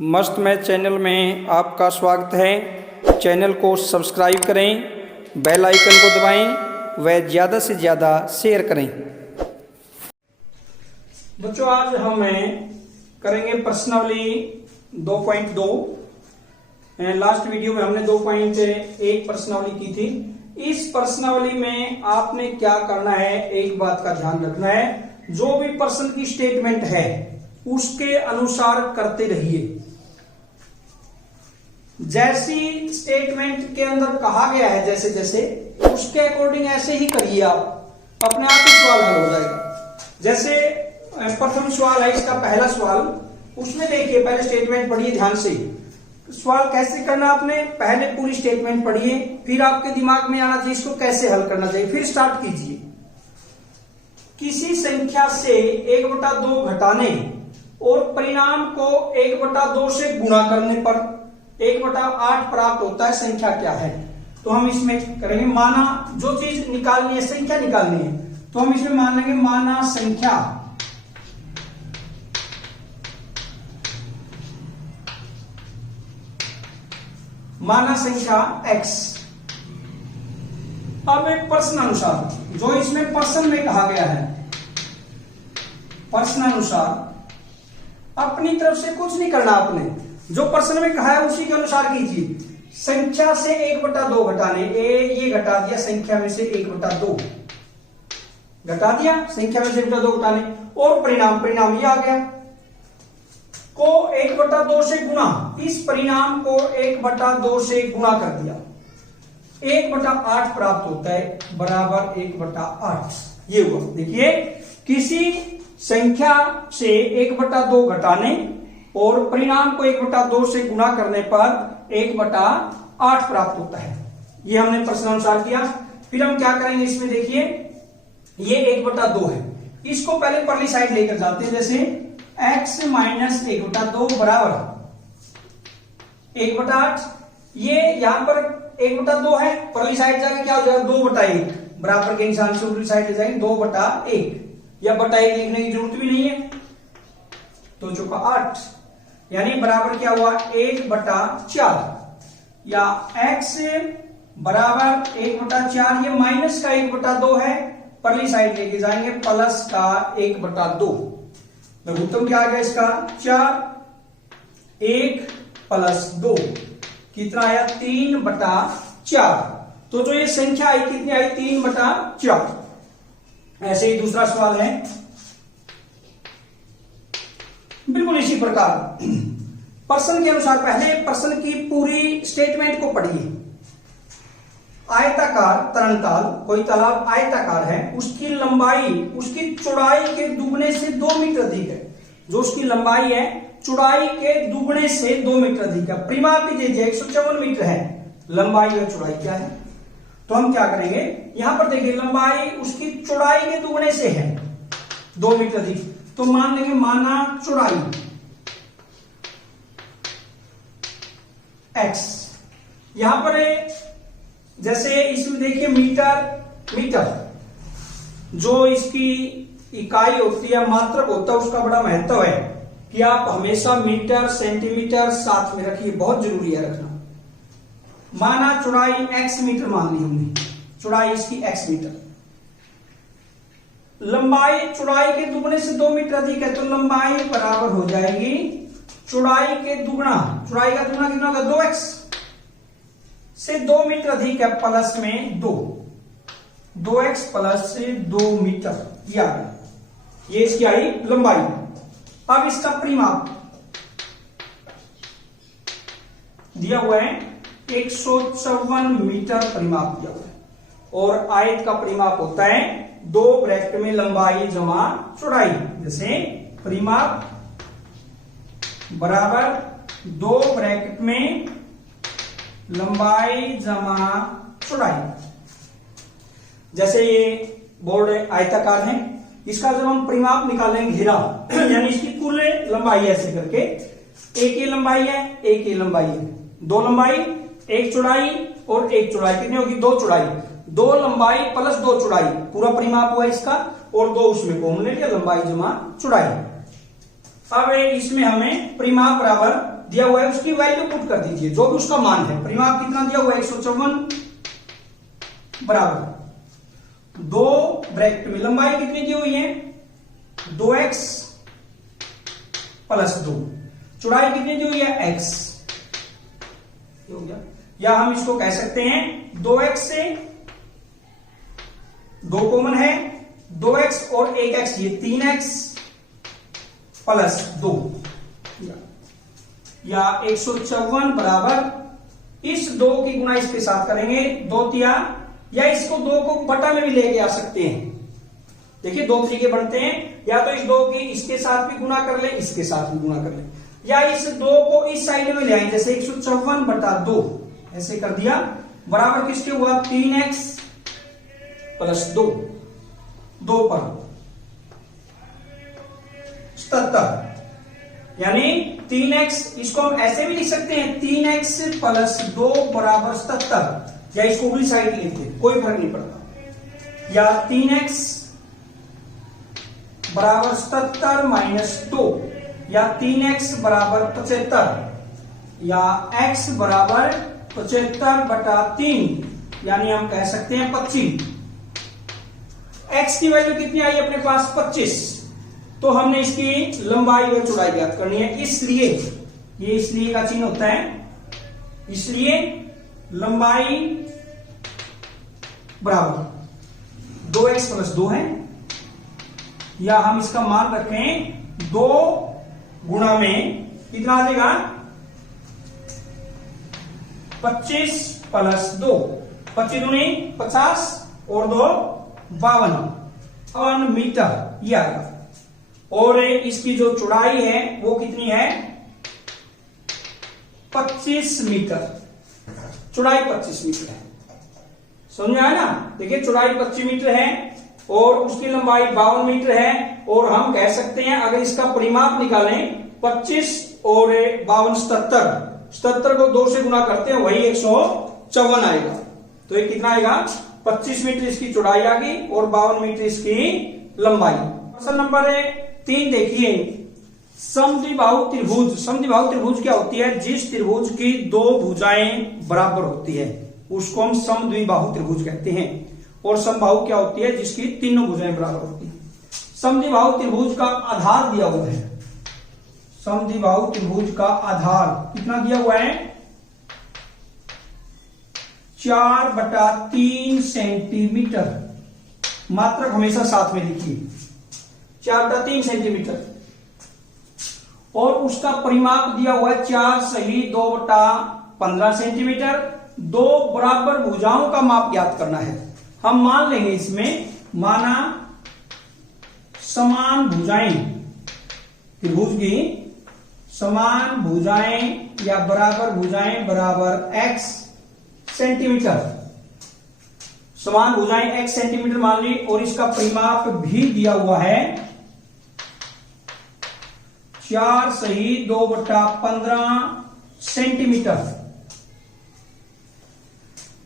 मस्त math channel में आपका स्वागत है। चैनल को सब्सक्राइब करें, बेल आइकन को दबाएं व ज़्यादा से ज़्यादा शेयर करें। बच्चों आज हम करेंगे प्रश्नावली 2.2। लास्ट वीडियो में हमने 2.1 प्रश्नावली की थी। इस प्रश्नावली में आपने क्या करना है, एक बात का ध्यान रखना है, जो भी प्रश्न की स्टेटमेंट है उसके अनुसार करते रहिए। जैसी स्टेटमेंट के अंदर कहा गया है जैसे जैसे उसके अकॉर्डिंग ऐसे ही करिए, आप अपने आप ही सवाल हल हो जाएगा। जैसे प्रथम सवाल है, इसका पहला सवाल, उसमें देखिए पहले स्टेटमेंट पढ़िए ध्यान से। सवाल कैसे करना, आपने पहले पूरी स्टेटमेंट पढ़िए, फिर आपके दिमाग में आना चाहिए इसको कैसे हल करना चाहिए, फिर स्टार्ट कीजिए। किसी संख्या से 1/2 घटाने और परिणाम को 1/2 से गुणा करने पर 1/8 प्राप्त होता है, संख्या क्या है। तो हम इसमें करेंगे माना, जो चीज निकालनी है, संख्या निकालनी है, तो हम इसमें मान लेंगे माना संख्या x। अब एक प्रश्न अनुसार, जो इसमें प्रश्न में कहा गया है, प्रश्न अनुसार अपनी तरफ से कुछ नहीं करना, आपने जो प्रश्न में कहा है उसी के अनुसार कीजिए। संख्या से 1/2 घटाने, ये घटा दिया संख्या में से 1/2 घटा दिया, संख्या में से 1/2 घटाने, और परिणाम ये आ गया को 1/2 से गुणा, इस परिणाम को 1/2 से गुणा कर दिया, 1/8 प्राप्त होता है, बराबर 1/8। ये हुआ। देखिए किसी संख्या से 1/2 घटाने और परिणाम को 1/2 से गुणा करने पर 1/8 प्राप्त होता है। ये हमने प्रश्नानुसार किया। फिर हम क्या करेंगे इसमें, देखिए ये 1/2 है, इसको पहले परली साइड लेकर जाते हैं। जैसे x - 1/2 बराबर 1/8। ये यहां पर 1/2 है, परली साइड जाके क्या हो जाएगा, 2/1 बराबर के निशान से ऊपरी साइड ले जाएंगे, 2/1 या बटा 1 लिखने की जरूरत भी नहीं है। तो चौका 8 यानी बराबर क्या हुआ, 1/4 या x बराबर 1/4, ये माइनस का 1/2 है, परली साइड लेके जाएंगे प्लस का 1/2। लघुत्तम क्या आ गया इसका, 4, 1 + 2 कितना आया, 3/4। तो जो ये संख्या आई कितनी आई, 3/4। ऐसे ही दूसरा सवाल है बिल्कुल इसी प्रकार, प्रश्न के अनुसार। पहले प्रश्न की पूरी स्टेटमेंट को पढ़िए। आयताकार तरणताल, कोई तालाब आयताकार है, उसकी लंबाई उसकी चौड़ाई के दुगने से 2 मीटर अधिक है। जो उसकी लंबाई है चौड़ाई के दुगने से 2 मीटर अधिक है। परिमाप भी दीजिए 154 मीटर है, लंबाई और चौड़ाई क्या है। तो हम क्या करेंगे, यहां पर देखिए लंबाई उसकी चौड़ाई के दुगने से है 2 मीटर अधिक, तो मान लेंगे माना चौड़ाई x। यहां पर जैसे इसमें देखिए मीटर जो इसकी इकाई होती है, मात्रक होता है, उसका बड़ा महत्व है कि आप हमेशा मीटर सेंटीमीटर साथ में रखिए, बहुत जरूरी है रखना। माना चौड़ाई x मीटर मान ली हमने, चौड़ाई इसकी x मीटर, लंबाई चौड़ाई के दुगने से 2 मीटर अधिक है, तो लंबाई बराबर हो जाएगी चौड़ाई के दुगना, चौड़ाई का दुगना कितना होगा, 2x से 2 मीटर अधिक है, प्लस में 2x प्लस 2 मीटर, ये आ गया, ये इसकी आई लंबाई। अब इसका परिमाप दिया हुआ है 154 मीटर परिमाप दिया हुआ है, और आयत का परिमाप होता है 2 ब्रैकेट में लंबाई जमा चौड़ाई। जैसे परिमाप बराबर 2 ब्रैकेट में लंबाई जमा चौड़ाई। जैसे ये बोर्ड आयताकार है, इसका जब हम परिमाप निकालेंगे घेरा यानी इसकी कुल लंबाई ऐसे करके, एक ये लंबाई है, एक ये लंबाई है, 2 लंबाई, 1 चौड़ाई और 1 चौड़ाई, कितनी होगी, 2 चौड़ाई, 2 लंबाई प्लस 2 चौड़ाई, पूरा परिमाप हुआ इसका, और 2 उसमें कॉमन ले लिया, लंबाई जमा चौड़ाई। अब इसमें हमें परिमाप बराबर दिया हुआ है, उसकी वैल्यू पुट कर दीजिए, जो भी उसका मान है। परिमाप कितना दिया हुआ है 154 बराबर 2 ब्रैकेट में लंबाई कितनी दी हुई है 2x प्लस 2, चौड़ाई कितनी दी हुई है x, हो गया। या हम इसको कह सकते हैं 2x से 2 कॉमन है, 2x और 1x, ये 3x प्लस 2, या 154 बराबर इस 2 की गुणा इसके साथ करेंगे 2 तिया, या इसको 2 को बटा में भी लेके आ सकते हैं। देखिए 2 तरीके बनते हैं, या तो इस 2 की इसके साथ भी गुणा कर ले, इसके साथ भी गुणा कर ले, या इस 2 को इस साइड में ले आए, जैसे 154 बटा 2 ऐसे कर दिया, बराबर किसके हुआ 3x प्लस 2, 2 पर 77, यानी 3x, इसको हम ऐसे भी लिख सकते हैं 3x प्लस 2 बराबर 77, या इसको उगली साइड लिखते हैं, कोई फर्क नहीं पड़ता, या 3x बराबर 77 माइनस 2, या 3x बराबर 75, या x बराबर 75 बटा 3, यानी हम कह सकते हैं 25। x की वैल्यू कितनी आई अपने पास 25, तो हमने इसकी लंबाई व चौड़ाई ज्ञात करनी है, इसलिए ये इसलिए का चिन्ह होता है, इसलिए लंबाई बराबर 2x प्लस 2 है, या हम इसका मान रखें 2 गुणा में कितना आ जाएगा 25 प्लस 2, 25 दूनी 50 और 2 52 मीटर ये आएगा। और इसकी जो चौड़ाई है वो कितनी है 25 मीटर, चौड़ाई 25 मीटर है, समझ में आया ना। देखिए चौड़ाई 25 मीटर है और उसकी लंबाई 52 मीटर है, और हम कह सकते हैं अगर इसका परिमाप निकालें 25 और 52 77 को 2 से गुणा करते हैं वही 154 आएगा, तो ये कितना आएगा 25 मीटर इसकी चौड़ाई आ गई और 52 मीटर इसकी लंबाई। क्वेश्चन नंबर 3 देखिए, समद्विबाहु त्रिभुज। समद्विबाहु त्रिभुज क्या होती है, जिस त्रिभुज की 2 भुजाएं बराबर होती है उसको हम समद्विबाहु त्रिभुज कहते हैं, और समबाहु क्या होती है जिसकी तीनों भुजाएं बराबर होती है। समद्विबाहु त्रिभुज का आधार दिया हुआ है, समद्विबाहु त्रिभुज का आधार कितना दिया हुआ है 4/3 सेंटीमीटर, मात्रक हमेशा साथ में लिखिए 4/3 सेंटीमीटर, और उसका परिमाप दिया हुआ है 4 सही 2/15 सेंटीमीटर। 2 बराबर भुजाओं का माप ज्ञात करना है। हम मान लेंगे इसमें, माना समान भुजाएं, त्रिभुज की समान भुजाएं या बराबर भुजाएं बराबर x सेंटीमीटर, समान भुजाएं x सेंटीमीटर मान ली, और इसका परिमाप भी दिया हुआ है 4 सही 2/15 सेंटीमीटर,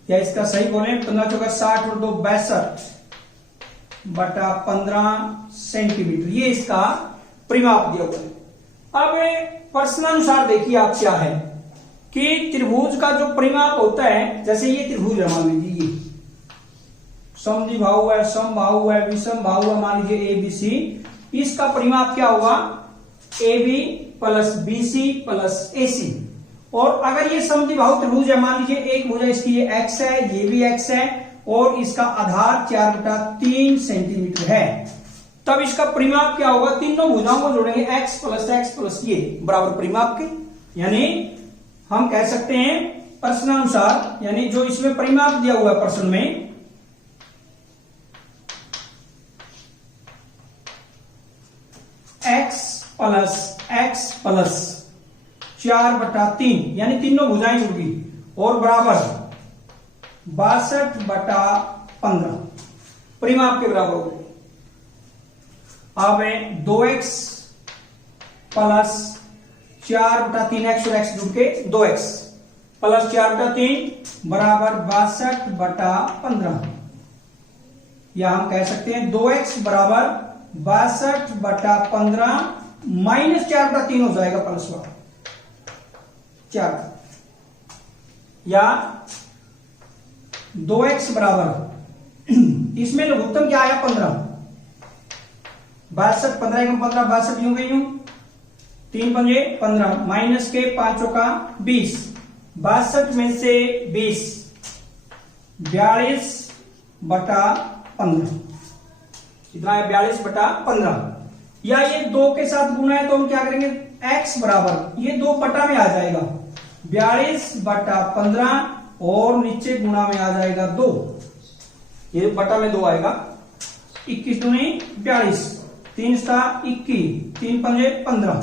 या इसका सही बोले 15 चौका 60 और 2 62/15 सेंटीमीटर, ये इसका परिमाप दिया हुआ है। अब प्रश्नानुसार देखिए आप क्या है कि त्रिभुज का जो परिमाप होता है, जैसे ये त्रिभुज है मान लीजिए, ये समद्विबाहु है, समबाहु है, विषमबाहु है, मान लीजिए ए बी सी, इसका परिमाप क्या होगा A B plus B C plus A C. और अगर ये समद्विबाहु त्रिभुज है, मान लीजिए एक भुजा इसकी ये x है, ये भी x है, और इसका आधार 4/3 सेंटीमीटर है, तब इसका परिमाप क्या होगा, तीनों भुजाओं को जोड़ेंगे x प्लस ये बराबर परिमाप के, यानी हम कह सकते हैं प्रश्नानुसार, यानी जो इसमें परिमाप दिया हुआ है प्रश्न में, x प्लस 4/3, यानी तीनों भुजाएं जुड़ गई, और बराबर 62/15 परिमाप के बराबर हो गए। अब 2x प्लस 4/3x और x जुड़ के 2x प्लस 4/3 बराबर 62/15, या हम कह सकते हैं 2x बराबर 62/15 -4/3 हो जाएगा प्लस वाला 4, या 2x बराबर इसमें लघुत्तम क्या आया 15, 62, 15 × 15 62 यूं गई, 3 पंजे 15 माइनस के 5 का 20, 62 में से 20 42/15 कितना है 42/15, या ये 2 के साथ गुना है तो हम क्या करेंगे x बराबर ये 2 बटा में आ जाएगा 42/15 और नीचे गुणा में आ जाएगा 2, ये बटा में 2 आएगा 21 दूनी 42 3 × 21 3 पंजे 15,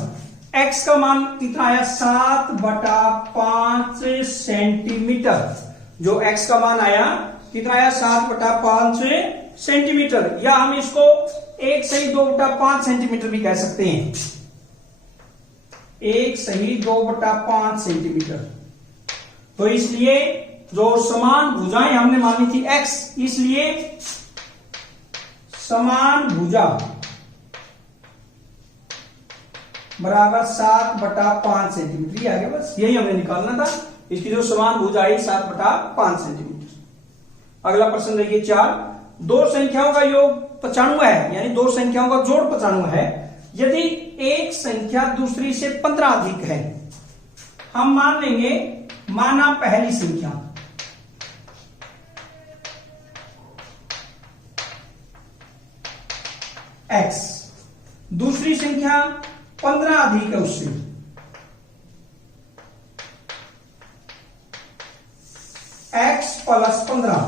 x का मान कितना आया 7/5 सेंटीमीटर, जो x का मान आया कितना आया 7/5 सेंटीमीटर, या हम इसको 1 सही 2/5 सेंटीमीटर भी कह सकते हैं, 1 सही 2/5 सेंटीमीटर। तो इसलिए जो समान भुजाएं हमने मानी थी x, इसलिए समान भुजा बराबर 7/5 सेंटीमीटर, ये आ गया, बस यही हमने निकालना था। इसकी जो समान भुजा आई 7/5 सेंटीमीटर। अगला प्रश्न देखिए 4, दो संख्याओं का योग 95 है, यानी दो संख्याओं का जोड़ 95 है, यदि एक संख्या दूसरी से 15 अधिक है, हम मान लेंगे माना पहली संख्या x, दूसरी संख्या 15 अधिक है उससे, x + 15,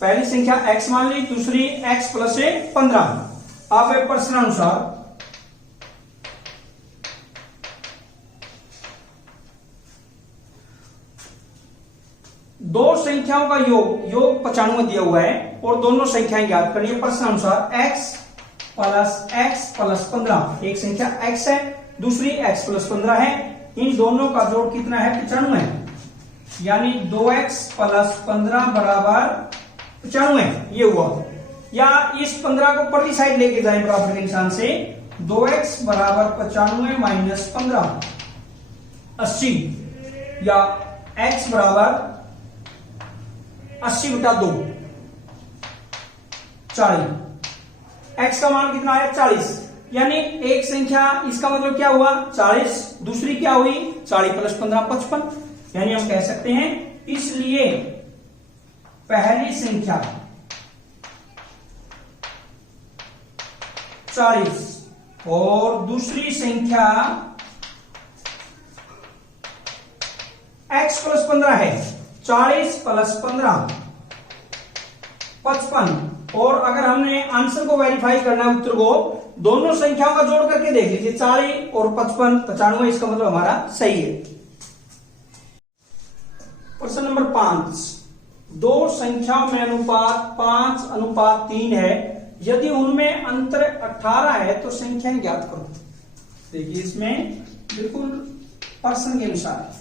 पहली संख्या x मान ली, दूसरी x + 15। अब प्रश्नानुसार दो संख्याओं का योग 95 दिया हुआ है और दोनों संख्याएं ज्ञात करिए। प्रश्नानुसार x + x + 15, एक संख्या x है दूसरी x + 15 है, इन दोनों का जोड़ कितना है 95 है, यानी 2x + 15 बराबर 95, ये हुआ। या इस 15 को परली साइड लेके जाए बराबर के निशान से, 2x बराबर 95 - 15 80, या x बराबर 80/2 40, x का मान कितना है 40, यानी एक संख्या, इसका मतलब क्या हुआ 40, दूसरी क्या हुई 40 + 15 55, यानी हम कह सकते हैं इसलिए पहली संख्या 40 और दूसरी संख्या x + 15 है, 40 + 15 55, और अगर हमने आंसर को वेरीफाई करना है, उत्तर को, दोनों संख्याओं का जोड़ करके देख लीजिए, 40 और 55 95, इसका मतलब हमारा सही है। प्रश्न नंबर 5, दो संख्याओं में अनुपात 5:3 है, यदि उनमें अंतर 18 है तो संख्याएं ज्ञात करो। देखिए इसमें बिल्कुल प्रश्न के अनुसार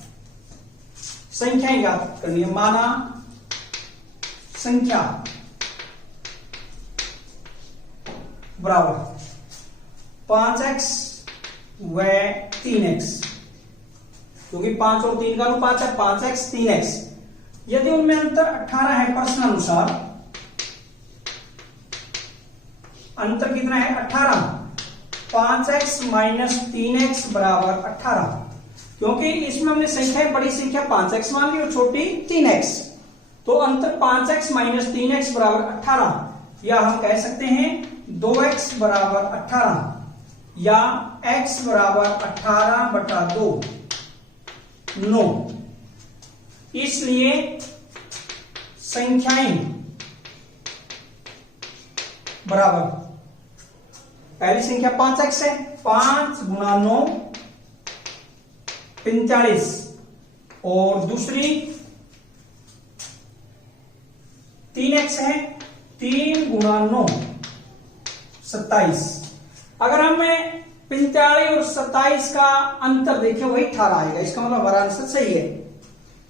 संख्याएं ज्ञात करनी है। माना संख्या बराबर 5x व 3x, क्योंकि 5 और 3 का अनुपात है 5x 3x, यदि उनमें अंतर 18 है, प्रश्नानुसार अंतर कितना है 18, 5x - 3x बराबर 18, क्योंकि इसमें हमने संख्या बड़ी संख्या 5x मान ली और छोटी 3x, तो अंतर 5x - 3x बराबर 18, या हम कह सकते हैं 2x बराबर 18, या x बराबर 18/2 9। इसलिए संख्याएं बराबर, पहली संख्या 5x है, 5 × 9 45, और दूसरी 3x है, 3 × 9 27। अगर हमें 45 और 27 का अंतर देखें वही 18 आएगा, इसका मतलब हमारा आंसर सही है।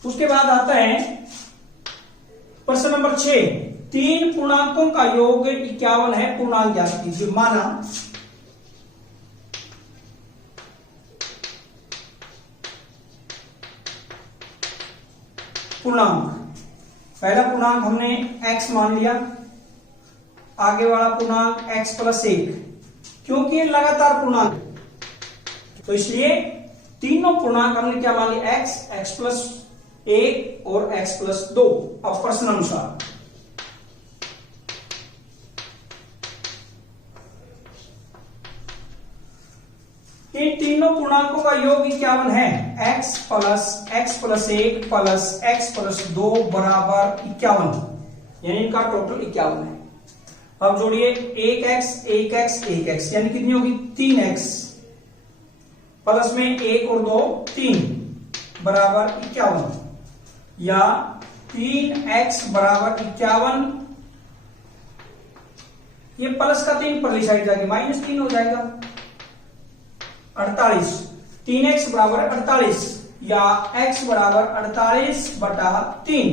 उसके बाद आता है प्रश्न नंबर 6, 3 पूर्णांकों का योग 51 है, पूर्णांक ज्ञात कीजिए। माना पूर्णांक। पहला पूर्णांक हमने x मान लिया, आगे वाला पूर्णांक x प्लस 1, क्योंकि ये लगातार पूर्णांक, तो इसलिए तीनों पूर्णांक हमने क्या मान लिया, x प्लस 1 और x प्लस 2। अब प्रश्न अनुसार इन तीनों पूर्णांकों का योग 51 है। x plus 1 plus x plus 2 बराबर 51, यानी इनका टोटल 51 है। अब जोड़िए 1x यानी कितनी होगी 3x, प्लस में 1 और 2 3 बराबर 51, या 3x बराबर 51, ये प्लस का 3 परली साइड जाके -3 हो जाएगा 48। 3x बराबर 48 या x बराबर 48 बटा 3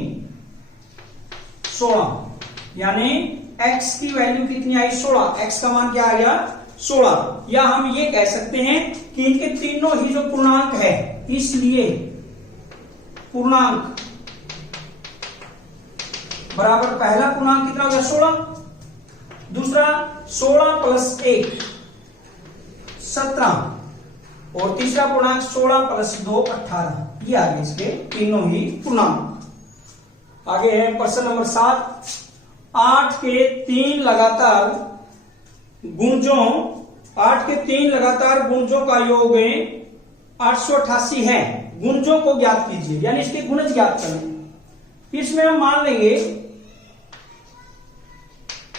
16, यानी x की वैल्यू कितनी आई 16, x का मान क्या आ गया 16। या हम ये कह सकते हैं कि इनके तीनों ही जो पूर्णांक है, इसलिए पूर्णांक बराबर पहला पूर्णांक कितना हो गया 16, दूसरा 16 प्लस 1 17, और तीसरा पूर्णांक 16 प्लस 2 18। ये आगे इसके तीनों ही पूर्णांक। आगे है प्रश्न नंबर 7। 8 के 3 लगातार गुणजों का योग 888 है। गुणजों को ज्ञात कीजिए, यानी इसके गुणज ज्ञात करें। इसमें हम मान लेंगे,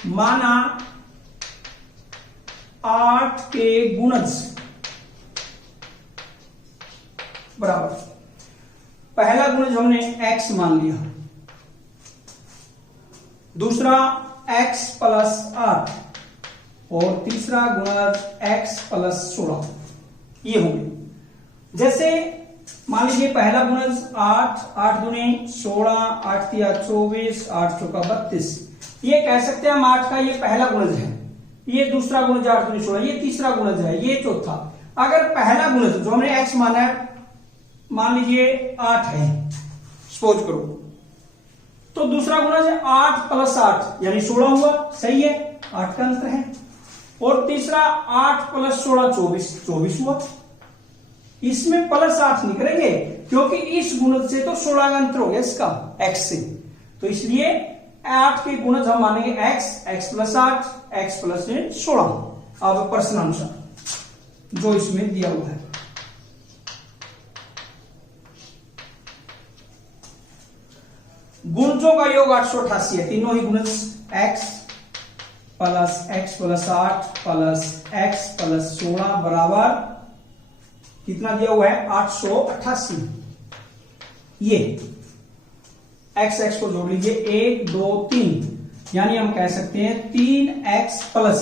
माना 8 के गुणज बराबर, पहला गुणज हमने x मान लिया, दूसरा x प्लस 8 और तीसरा गुणज x प्लस 16, ये होंगे। जैसे मान लीजिए पहला गुणज 8 दूनी 16, 8 तिया 24, 8 चौका 32, ये कह सकते हैं हम 8 का ये पहला गुणज है, ये दूसरा गुणज 8 दूनी 16, ये तीसरा गुणज है, ये चौथा। अगर पहला गुणज जो हमने x माना है मान लीजिए 8 है, सपोज करो, तो दूसरा गुणज 8 प्लस 8 यानी 16 हुआ, सही है, 8 का अंतर है। और तीसरा 8 प्लस 16 24 हुआ। इसमें प्लस 8 निकलेंगे क्योंकि इस गुणज से तो 16 का अंतर हो गया इसका x से, तो इसलिए 8 के गुणज हम मानेंगे x प्लस 8, x प्लस 16। अब प्रश्न अनुसार जो इसमें दिया हुआ है, गुणजों का योग 888 है। तीनों ही गुणज x plus 8 plus x plus 16 बराबर कितना दिया हुआ है 888। ये x को जोड़ लीजिए 1 2 3, यानी हम कह सकते हैं 3x प्लस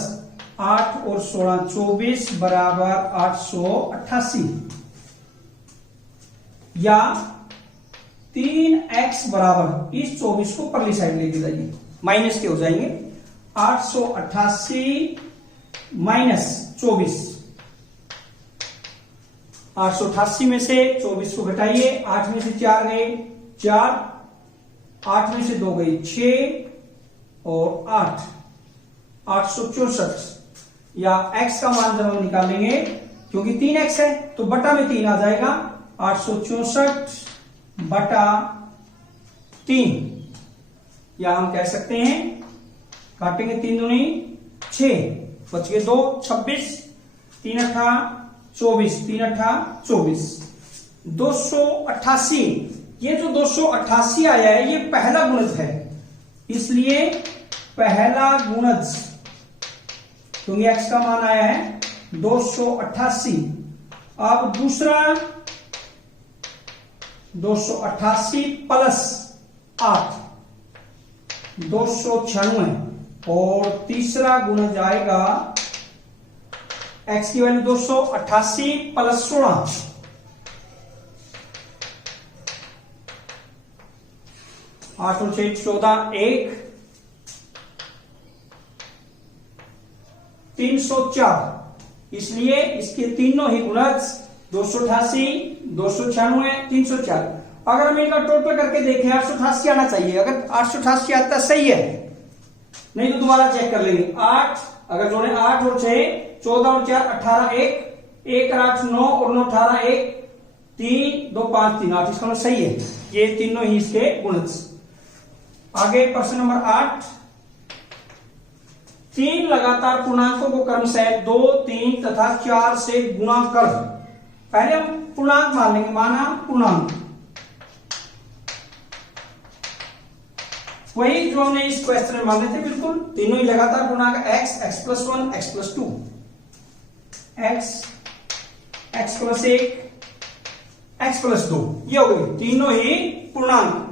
8 और 16 24 बराबर 888, या 3x बराबर इस 24 को परली साइड लेके जाइए, माइनस के हो जाएंगे 888 माइनस 24, 888 में से 24 को घटाइए, 8 में से 4 गए 4, 8 में से 2 गए 6 और 8 864, या x का मान जब हम निकालेंगे क्योंकि 3x है तो बटा में 3 आ जाएगा, 864 बटा 3, या हम कह सकते हैं काटेंगे 3 दूनी 6, बच गए 2 26, 3 अट्ठा 24, 3 अट्ठा 24, 288। ये जो 288 आया है ये पहला गुणज है, इसलिए पहला गुणज क्योंकि x का मान आया है 288। अब दूसरा 288 प्लस 8 296, और तीसरा गुणज आएगा x की वैल्यू 288 प्लस 16, 8 और 6 14, 1 304। इसलिए इसके तीनों ही गुणज 288 296 304, अगर हम इनका टोटल करके देखें 888 आना चाहिए, अगर 888 आता है सही है, नहीं तो दोबारा चेक कर लेंगे। 8 अगर जोड़े 8 और 6 14 और 4 18 1 और 8 9 और 9 18 1 3 2 5 3 8, इसका मतलब सही है, ये तीनों ही इसके गुणज। आगे प्रश्न नंबर 8, 3 लगातार पूर्णांकों को क्रमशः 2 3 तथा 4 से गुणा कर। पहले हम पूर्णांक मान लेंगे, माना पूर्णांक, वही जो हमने इस क्वेश्चन में माने थे, बिल्कुल तीनों ही लगातार पूर्णांक, x x plus 1 x plus 2 x x plus 1 x plus 2, ये हो गई तीनों ही पूर्णांक।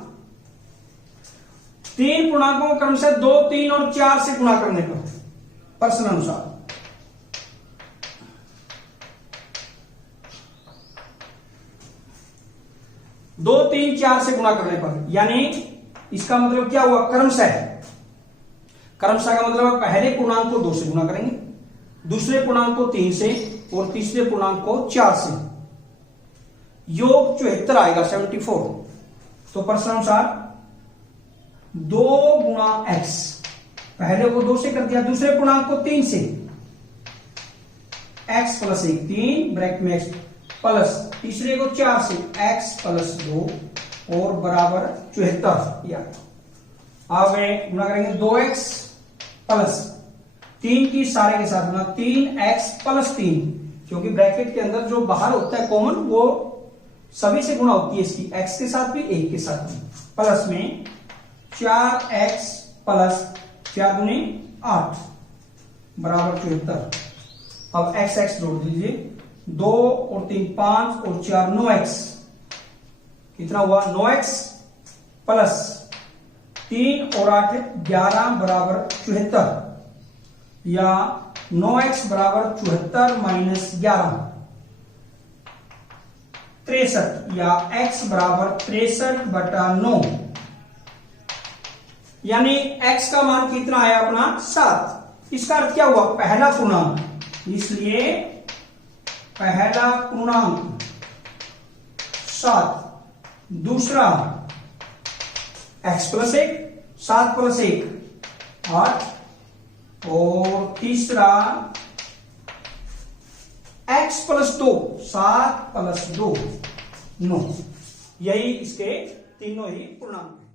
3 पूर्णांकों को क्रमशः 2 3 और 4 से गुणा करने पर प्रश्न अनुसार 2 3 4 से गुणा करने पर, यानी इसका मतलब क्या हुआ, क्रमशः। क्रमशः का मतलब पहले पूर्णांक को 2 से गुणा करेंगे, दूसरे पूर्णांक को 3 से और तीसरे पूर्णांक को 4 से, योग 74 आएगा 74। तो प्रश्न अनुसार 2 गुणा x, पहले को 2 से कर दिया, दूसरे पूर्णांक को 3 से, x प्लस 1 3 ब्रैकेट में x प्लस तीसरे को 4 से x प्लस 2 और बराबर 74। या अब गुणा करेंगे 2x प्लस 3 की सारे के साथ गुणा 3x प्लस 3, क्योंकि ब्रैकेट के अंदर जो बाहर होता है कॉमन वो सभी से गुणा होती है, इसकी x के साथ भी 1 के साथ भी, प्लस में 4x प्लस 4 दूनी 8 बराबर 74। अब x x जोड़ दीजिए, 2 और 3 5 और 4 9x, कितना हुआ 9x प्लस 3 और 8 11 बराबर 74, या 9x बराबर 74 माइनस 11 63, या x बराबर 63/9, यानी x का मान कितना आया अपना 7। इसका अर्थ क्या हुआ, पहला पूर्णांक, इसलिए पहला पूर्णांक 7, दूसरा x प्लस 1 7 प्लस 1 8, और तीसरा x प्लस 2 7 प्लस 2 9, यही इसके तीनों ही पूर्णांक।